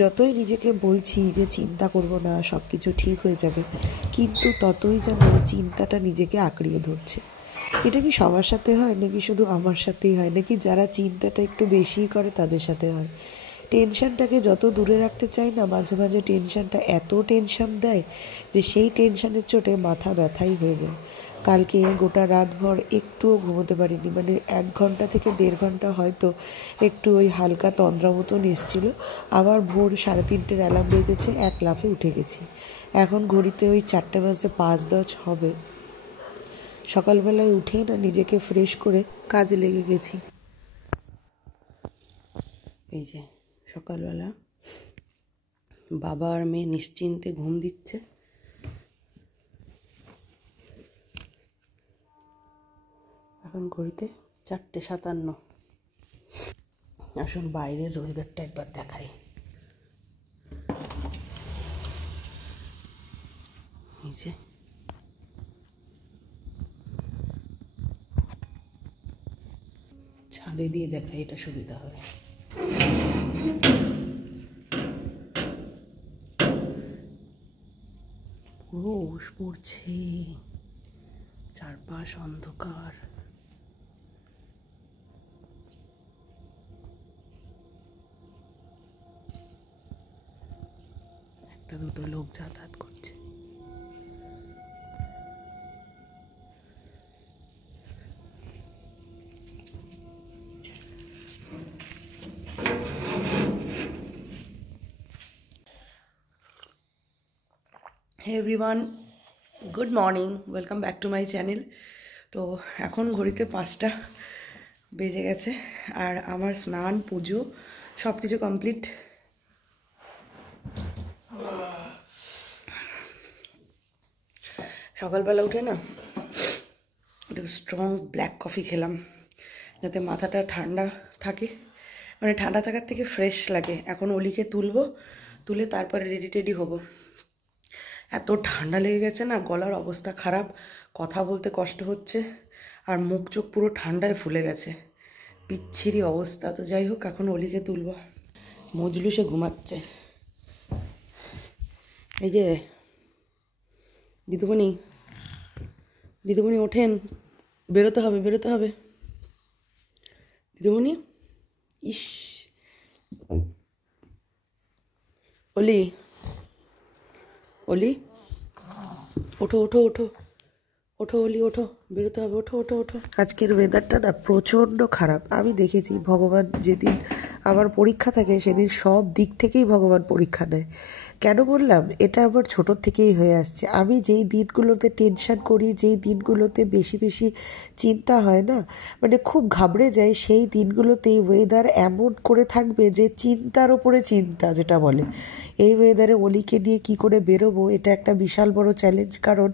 যতই নিজেকে বলছি যে চিন্তা করব না, সব কিছু ঠিক হয়ে যাবে, কিন্তু ততই যেন চিন্তাটা নিজেকে আঁকড়িয়ে ধরছে। এটা কি সবার সাথে হয়, নাকি শুধু আমার সাথেই হয়, নাকি যারা চিন্তাটা একটু বেশিই করে তাদের সাথে হয়? টেনশনটাকে যত দূরে রাখতে চাই না, মাঝে মাঝে টেনশনটা এত টেনশন দেয় যে সেই টেনশনের চোটে মাথা ব্যথাই হয়ে যায়। কালকে গোটা রাতভর একটুও ঘুমোতে পারিনি, মানে 1 ঘন্টা থেকে 1.5 ঘন্টা হয়তো একটু ওই হালকা তন্দ্রা মতন এসছিল। আবার ভোর 3:30-র অ্যালার্ম বেজেছে, এক লাফে উঠে গেছি। এখন ঘড়িতে ওই 4:05 হবে। সকালবেলায় উঠে না নিজেকে ফ্রেশ করে কাজে লেগে গেছি। এই যে সকালবেলা বাবা আর মেয়ে নিশ্চিন্তে ঘুম দিচ্ছে। এখন ঘড়িতে 4:57। আসুন বাইরের ওয়েদারটা একবার দেখাই। এই যে ছাদে দিয়ে দেখাই, এটা সুবিধা হবে। পুরো ওষ পড়ছে, চারপাশ অন্ধকার। একটা দুটো লোক যাতায়াত করছে। Hey everyone, good morning, welcome back to my channel. তো এখন ঘড়িতে 5টা বেজে গেছে আর আমার স্নান পুজো সব কিছু কমপ্লিট। সকালবেলা উঠে না একটু স্ট্রং ব্ল্যাক কফি খেলাম যাতে মাথাটা ঠান্ডা থাকে, মানে ঠান্ডা থাকার থেকে ফ্রেশ লাগে। এখন অলিকে তুলবো, তুলে তারপরে রেডি হব। এত ঠান্ডা লেগে গেছে না, গলার অবস্থা খারাপ, কথা বলতে কষ্ট হচ্ছে, আর মুখ চোখ পুরো ঠান্ডায় ফুলে গেছে, বিচ্ছিরি অবস্থা। তো যাই হোক, এখন অলিকে তুলব। মজলু সে ঘুমাচ্ছে। এই যে দিদুমণি, দিদুমণি ওঠেন, বেরোতে হবে, বেরোতে হবে। দিদুমণি, ইস, অলি, অলি, ওঠো ওঠো ওঠো ওঠো, অলি ওঠো, বেরোতে হবে, ওঠো ওঠো ওঠো। আজকের ওয়েদারটা না প্রচণ্ড খারাপ। আমি দেখেছি ভগবান যেদিন আমার পরীক্ষা থাকে সেদিন সব দিক থেকেই ভগবান পরীক্ষা নেয়। কেন বললাম? এটা আমার ছোটোর থেকেই হয়ে আসছে। আমি যেই দিনগুলোতে টেনশন করি, যেই দিনগুলোতে বেশি বেশি চিন্তা হয় না, মানে খুব ঘাবড়ে যাই, সেই দিনগুলোতেই ওয়েদার এমন করে থাকবে যে চিন্তার ওপরে চিন্তা, যেটা বলে। এই ওয়েদারে অলিকে নিয়ে কি করে বেরোবো, এটা একটা বিশাল বড় চ্যালেঞ্জ। কারণ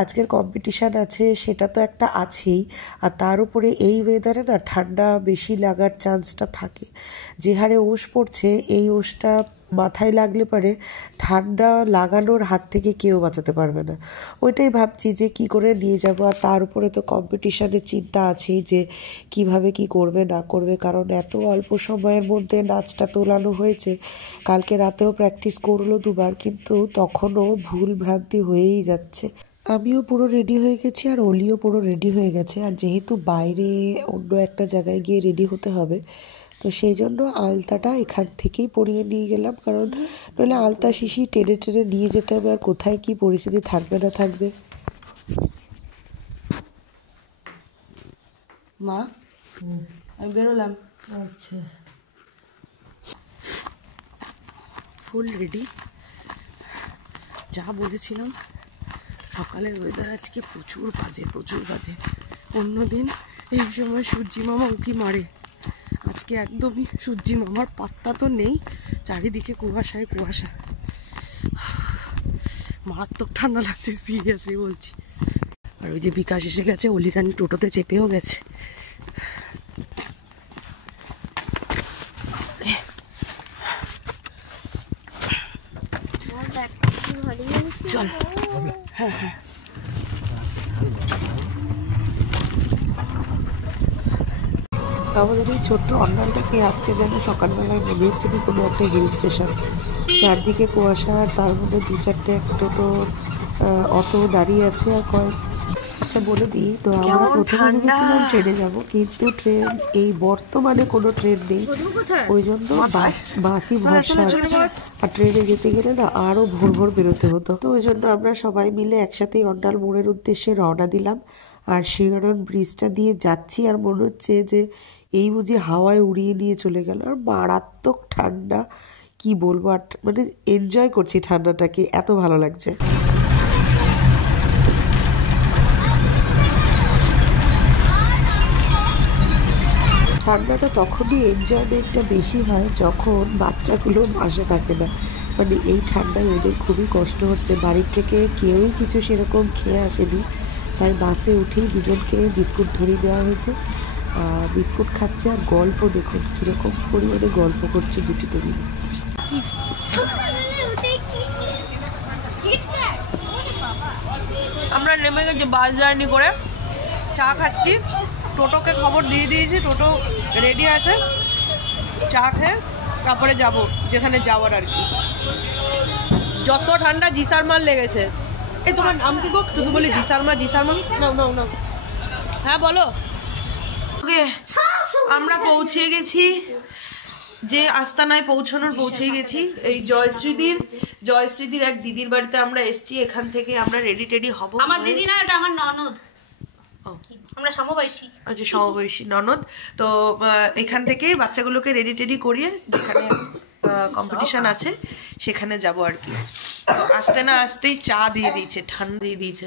আজকের কম্পিটিশান আছে, সেটা তো একটা আছেই, আর তার উপরে এই ওয়েদারে না ঠান্ডা বেশি লাগার চান্সটা থাকে। যে হারে ওশ পড়ছে, এই ওশটা মাথায় লাগলে পারে ঠান্ডা লাগানোর হাত থেকে কেউ বাঁচাতে পারবে না। ওইটাই ভাবছি যে কি করে নিয়ে যাব। আর তার উপরে তো কম্পিটিশানের চিন্তা আছেই যে কিভাবে কি করবে না করবে, কারণ এত অল্প সময়ের মধ্যে নাচটা তোলানো হয়েছে। কালকে রাতেও প্র্যাকটিস করলো 2বার, কিন্তু তখনও ভুল ভ্রান্তি হয়েই যাচ্ছে। আমিও পুরো রেডি হয়ে গেছি আর অলিও পুরো রেডি হয়ে গেছে। আর যেহেতু বাইরে অন্য একটা জায়গায় গিয়ে রেডি হতে হবে, তো সেই জন্য আলতাটা এখান থেকেই পরিয়ে নিয়ে গেলাম, কারণ নইলে আলতা শিশি টেনে টেনে নিয়ে যেতে হবে, আর কোথায় কি পরিস্থিতি থাকবে না থাকবে। মা, আমি বেরোলাম। আচ্ছা, ফুল রেডি। যা বলেছিলাম, সকালের ওয়েদার আজকে প্রচুর বাজে, প্রচুর বাজে। অন্যদিন এই সময় সূর্যি মামা উঁকি মারে, আজকে একদমই সূর্যি মামার পাত্তা তো নেই, চারিদিকে কুয়াশায় কুয়াশা। মারাত্মক ঠান্ডা লাগছে, সিরিয়াসলি বলছি। আর ওই যে বিকাশ এসে গেছে, অলি রানী টোটোতে চেপেও গেছে। চল, হ্যাঁ হ্যাঁ। আমাদের এই ছোট্ট অন্ডালটাকে আজকে যেন সকালবেলায় মনে হচ্ছে কি কোনো একটা হিল স্টেশন। চারদিকে কুয়াশা, আর তার মধ্যে 2-4টে টোটো অটো দাঁড়িয়ে আছে আর কয়েক। আচ্ছা বলে দিই তো, আমরা প্রথমে ভেবেছিলাম ট্রেনে যাব, কিন্তু ট্রেন এই বর্তমানে কোনো ট্রেন নেই, ওই জন্য বাসই ভরসা। আর ট্রেনে যেতে গেলে না আরও ভোর ভোর বেরোতে হতো, তো ওই জন্য আমরা সবাই মিলে একসাথেই অন্ডাল মোড়ের উদ্দেশ্যে রওনা দিলাম। আর সিঙ্গারন ব্রিজটা দিয়ে যাচ্ছি আর মনে হচ্ছে যে এই বুঝি হাওয়ায় উড়িয়ে নিয়ে চলে গেল। আর মারাত্মক ঠান্ডা, কি বলবো, আর মানে এনজয় করছি ঠান্ডাটাকে, এত ভালো লাগছে। ঠান্ডাটা তখনই এনজয়মেন্টটা বেশি হয় যখন বাচ্চাগুলো বাসে থাকে না। মানে এই ঠান্ডায় ওদের খুবই কষ্ট হচ্ছে, বাড়ির থেকে কেউই কিছু সেরকম খেয়ে আসেনি, তাই বাসে উঠেই দুজনকে বিস্কুট ধরিয়ে দেওয়া হয়েছে। বিস্কুট খাচ্ছে আর গল্প দেখুন কীরকম পরিমাণে গল্প করছে দুটি তৈরি। আমরা নেমে গেছি বাস জার্নি করে, চা খাচ্ছি। টোটোকে খবর দিয়ে দিয়েছি, টোটো রেডি আছে, চা খেয়ে তারপরে যাব যেখানে যাওয়ার আর কি। যত ঠান্ডা জিসারমার লেগেছে। এই তোমার নাম কি গো? শুধু বলি জিসারমা জিসারমা। নাও নাও নাও। হ্যাঁ বলো। ওকে, আমরা পৌঁছে গেছি, যে আস্তানায় পৌঁছে গেছি। এই জয়শ্রীদির এক দিদির বাড়িতে আমরা এসছি। এখান থেকে আমরা রেডি টেডি হব। আমার দিদি না, এটা আমার ননদ, আমরা সমবয়সী। আচ্ছা, সমবয়সী ননদ। তো এখান থেকে বাচ্চাগুলোকে রেডি টেডি করিয়ে যেখানে কম্পিটিশন আছে সেখানে যাব আর কি। তো আসতে না আসতেই চা দিয়ে দিয়েছে, ঠান্ডা দিয়ে দিয়েছে।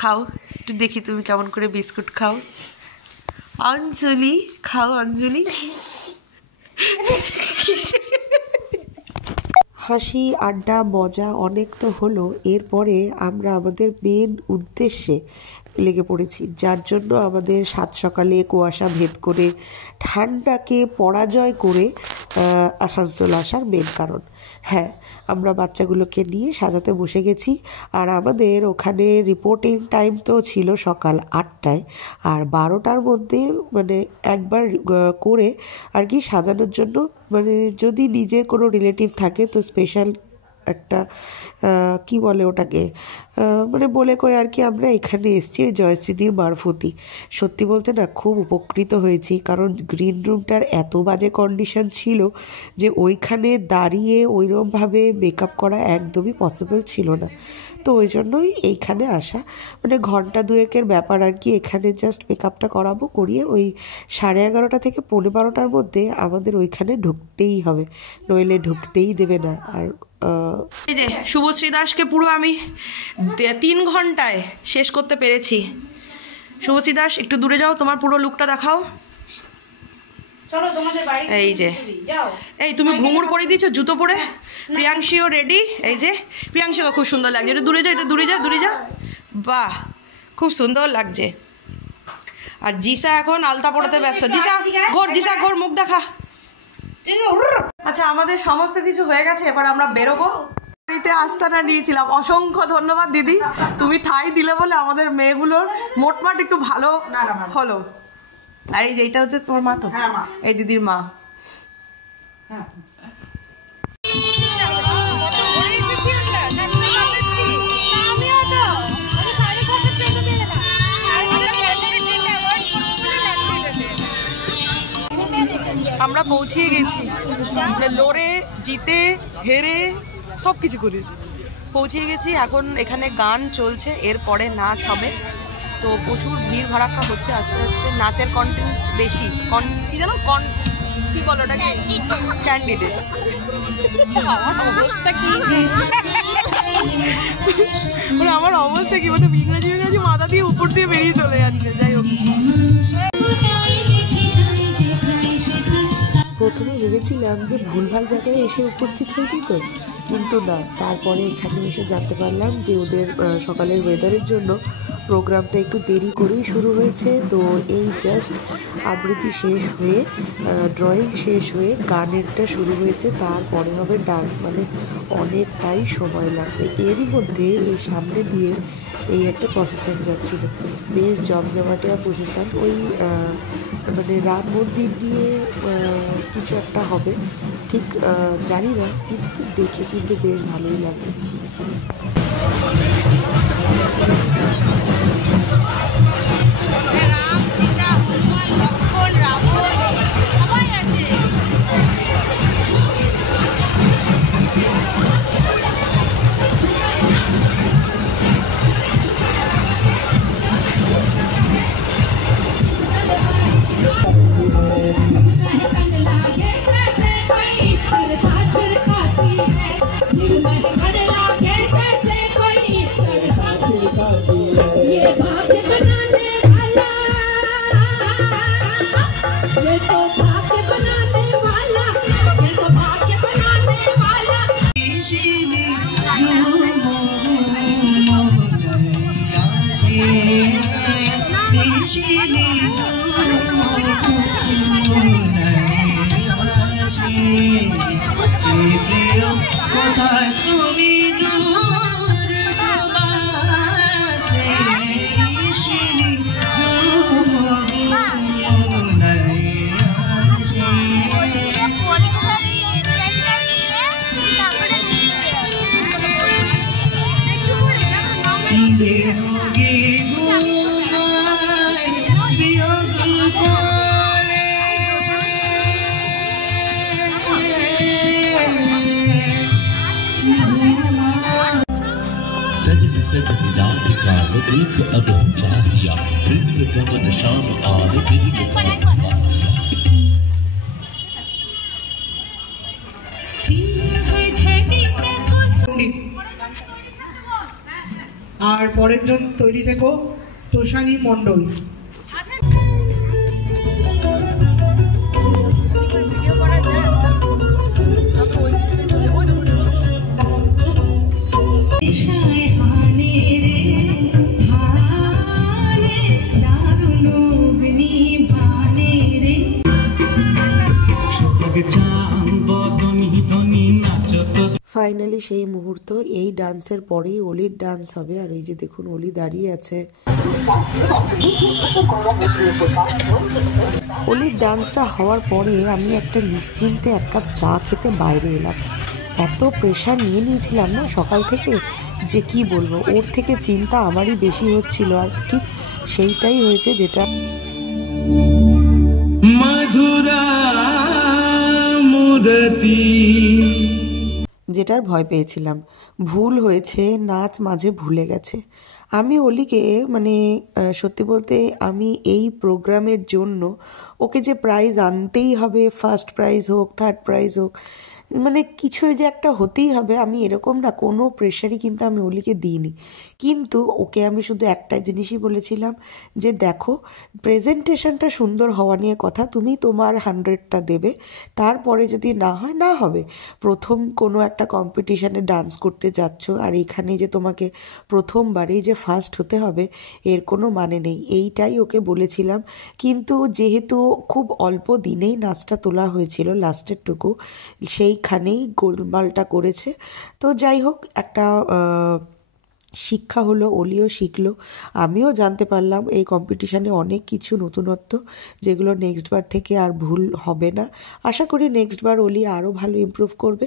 খাও একটু দেখি তুমি কেমন করে বিস্কুট খাও। অঞ্জলি খাও, অঞ্জলি। হাসি আড্ডা মজা অনেক তো হলো, এরপরে আমরা আমাদের মেন উদ্দেশ্যে লেগে পড়েছি, যার জন্য আমাদের সাত সকালে কুয়াশা ভেদ করে ঠান্ডাকে পরাজয় করে আসানসোল আসার মেন কারণ। হ্যাঁ, আমরা বাচ্চাগুলোকে নিয়ে সাজাতে বসে গেছি। আর আমাদের ওখানে রিপোর্টিং টাইম তো ছিল সকাল 8টায়, আর 12টার মধ্যে মানে একবার করে আর কি সাজানোর জন্য, মানে যদি নিজের কোনো রিলেটিভ থাকে তো স্পেশাল একটা কি বলে ওটাকে, মানে বলে কই আর কি আমরা এখানে এসেছি জয়শ্রীদির মারফতি। সত্যি বলতে না খুব উপকৃত হয়েছি, কারণ গ্রিন রুমটার এত বাজে কন্ডিশন ছিল যে ওইখানে দাঁড়িয়ে ওইরকমভাবে মেকআপ করা একদমই পসিবল ছিল না। তো ওই জন্যই এইখানে আসা, মানে ঘন্টা দুয়েকের ব্যাপার আর কি। এখানে জাস্ট মেকআপটা করাবো, করিয়ে ওই 11:30 থেকে 12:15টার মধ্যে আমাদের ওইখানে ঢুকতেই হবে, নইলে ঢুকতেই দেবে না। আর এই যে শুভশ্রী দাসকে পুরো আমি 3 ঘন্টায় শেষ করতে পেরেছি। শুভশ্রী দাস একটু দূরে যাও, তোমার পুরো লুকটা দেখাও। এই যে, এই তুমি ঘুঙুর পরে দিয়েছো জুতো পরে। প্রিয়াংশীও রেডি। এই যে প্রিয়াংশীকে খুব সুন্দর লাগছে। এটা দূরে যা, এটা দূরে যা, দূরে যা। বাহ, খুব সুন্দর লাগছে। আর জিসা এখন আলতা পড়াতে ব্যস্ত। জিসা ঘোর, মুখ দেখা। আচ্ছা, আমাদের সমস্ত কিছু হয়ে গেছে, এবার আমরা বেরোবো। বাড়িতে আস্তানা নিয়েছিলাম, অসংখ্য ধন্যবাদ দিদি, তুমি ঠাই দিলে বলে আমাদের মেয়েগুলোর মোটমাট একটু ভালো হলো। আর এই যে এটা হচ্ছে তোমার মা তো? হ্যাঁ মা, এই দিদির মা। আমরা পৌঁছিয়ে গেছি, লড়ে জিতে হেরে সব কিছু করে পৌঁছিয়ে গেছি। এখন এখানে গান চলছে, এরপরে নাচ হবে। তো প্রচুর ভিড় ভাড়াক্কা হচ্ছে আস্তে আস্তে। নাচের কন্টেন্ট বেশি, কি জানো কি বলো ওটা, ক্যান্ডিডেট। আমার অবস্থা কি, মানে আমার অবস্থা কি, মানে ইংরাজি মাথা দিয়ে উপর দিয়ে বেরিয়ে চলে যাচ্ছে। যাই হোক, প্রথমে ভেবেছিলাম যে ভুলভাল জায়গায় এসে উপস্থিত হইনি তো, কিন্তু না, তারপরে এখানে এসে জানতে পারলাম যে ওদের সকালের ওয়েদারের জন্য প্রোগ্রামটা একটু দেরি করেই শুরু হয়েছে। তো এই জাস্ট আবৃত্তি শেষ হয়ে ড্রয়িং শেষ হয়ে গানেরটা শুরু হয়েছে, তারপরে হবে ডান্স। মানে অনেকটাই সময় লাগবে। এরই মধ্যে এই সামনে দিয়ে এই একটা প্রসেশন যাচ্ছিল, বেশ জমজমাটিয়া প্রসেশন। ওই মানে রাম মন্দির নিয়ে কিছু একটা হবে, ঠিক জানি না, কিন্তু দেখে কিন্তু বেশ ভালোই লাগবে। एक अदो चाहिया फिर गमन शाम आर फिर আর পরের জন তৈরি থেকো তোষানী মণ্ডল। ফাইনালি সেই মুহূর্ত, এই ডান্সের পরেই অলির ডান্স হবে। আর এই যে দেখুন অলি দাঁড়িয়ে আছে। অলির ডান্সটা হওয়ার পরে আমি একটা নিশ্চিন্তে এক কাপ চা খেতে বাইরে এলাম। এত প্রেশার নিয়ে নিয়েছিলাম না সকাল থেকে, যে কি বলবো, ওর থেকে চিন্তা আমারই বেশি হচ্ছিল। আর ঠিক সেইটাই হয়েছে যেটা যেটার ভয় পেয়েছিলাম। ভুল হয়েছে, নাচ মাঝে ভুলে গেছে। আমি অলিকে মানে সত্যি বলতে আমি এই প্রোগ্রামের জন্য ওকে যে প্রাইজ আনতেই হবে, ফার্স্ট প্রাইজ হোক থার্ড প্রাইজ হোক, মানে কিছু যে একটা হতেই হবে, আমি এরকম না কোনো প্রেশারই কিন্তু আমি অলিকে দিইনি। কিন্তু ওকে আমি শুধু একটা জিনিসই বলেছিলাম যে দেখো, প্রেজেন্টেশনটা সুন্দর হওয়া নিয়ে কথা, তুমি তোমার 100টা দেবে, তারপরে যদি না হয় না হবে। প্রথম কোনো একটা কম্পিটিশানে ডান্স করতে যাচ্ছ, আর এখানে যে তোমাকে প্রথমবারেই যে ফার্স্ট হতে হবে এর কোনো মানে নেই, এইটাই ওকে বলেছিলাম। কিন্তু যেহেতু খুব অল্প দিনেই নাচটা তোলা হয়েছিল, লাস্টের টুকু সেইখানেই গোলমালটা করেছে। তো যাই হোক, একটা শিক্ষা হলো, অলিও শিখলো, আমিও জানতে পারলাম এই কম্পিটিশানে অনেক কিছু নতুনত্ব, যেগুলো নেক্সট বার থেকে আর ভুল হবে না। আশা করি নেক্সট বার অলি আরও ভালো ইমপ্রুভ করবে,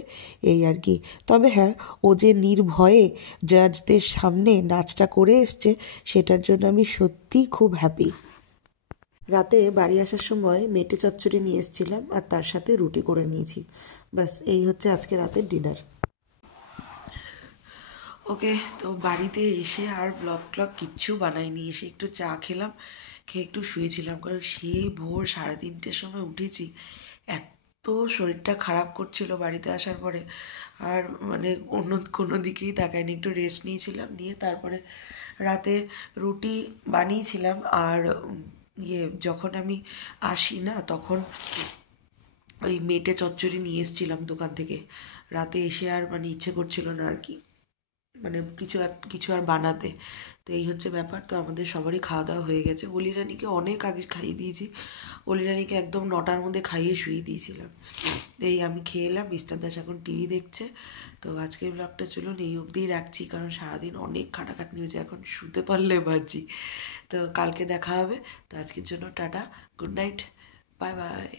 এই আর কি। তবে হ্যাঁ, ও যে নির্ভয়ে জাজদের সামনে নাচটা করে এসছে, সেটার জন্য আমি সত্যিই খুব হ্যাপি। রাতে বাড়ি আসার সময় মেটে চচ্চড়ি নিয়ে এসেছিলাম, আর তার সাথে রুটি করে নিয়েছি। ব্যাস এই হচ্ছে আজকে রাতের ডিনার। ওকে, তো বাড়িতে এসে আর ব্লগ কিচ্ছু বানাইনি। এসে একটু চা খেলাম, খেয়ে একটু শুয়েছিলাম, কারণ সেই ভোর 3:30টার সময় উঠেছি। এত শরীরটা খারাপ করছিল বাড়িতে আসার পরে, আর মানে অন্য কোনো দিকেই তাকাইনি। একটু রেস্ট নিয়েছিলাম, নিয়ে তারপরে রাতে রুটি বানিয়েছিলাম। আর যখন আমি আসি না, তখন ওই মেটে চচ্চড়ি নিয়ে এসেছিলাম দোকান থেকে। রাতে এসে আর মানে ইচ্ছে করছিল না আর কি, মানে কিছু আর বানাতে। তো এই হচ্ছে ব্যাপার। তো আমাদের সবারই খাওয়া দাওয়া হয়ে গেছে। অলিরানিকে অনেক আগে খাইয়ে দিয়েছি, অলিরানিকে একদম 9টার মধ্যে খাইয়ে শুয়ে দিয়েছিলাম। এই আমি খেয়ে এলাম, মিস্টার দাস এখন টিভি দেখছে। তো আজকের ব্লগটা চলুন এই অবধিই রাখছি, কারণ সারাদিন অনেক খাটাখাটনি হয়েছে, এখন শুতে পারলে বাজি। তো কালকে দেখা হবে। তো আজকের জন্য tata, good night, bye bye.